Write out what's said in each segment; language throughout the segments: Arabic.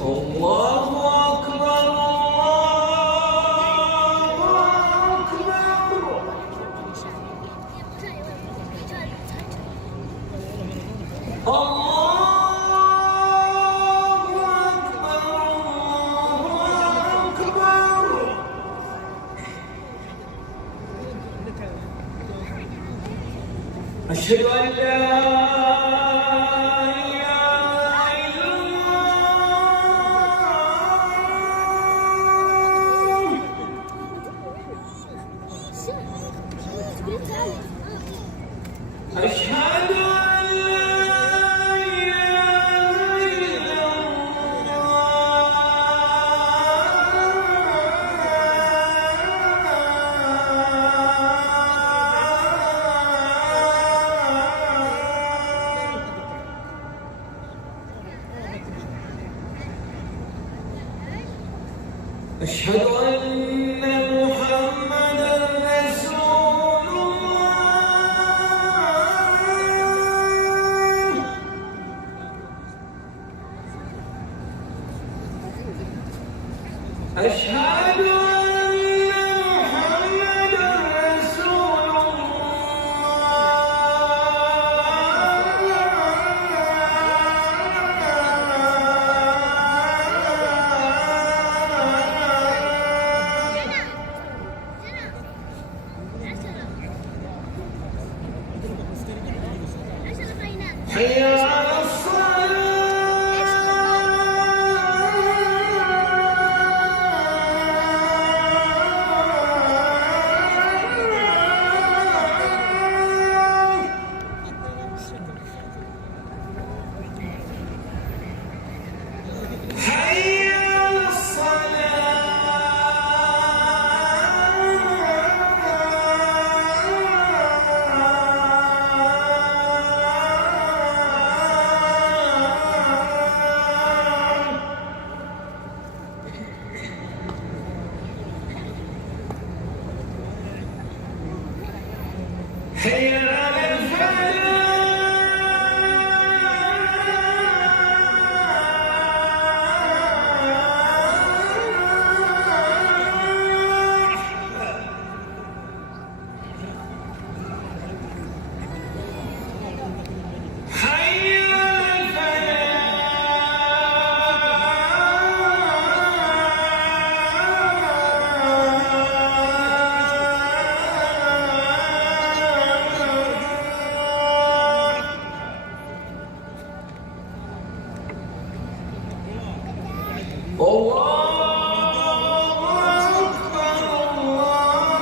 الله أكبر الله أكبر. أشهد أن لا إله إلا الله. أشهد أن لا إله إلا أشهد أن محمدًا رسول الله. أشهد أن محمدًا رسول حي على حي على الفلاح. حي على الله أكبر الله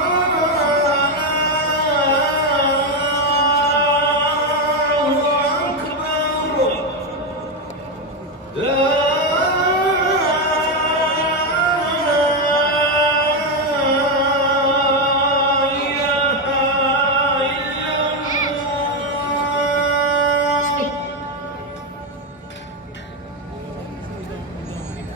أكبر. لا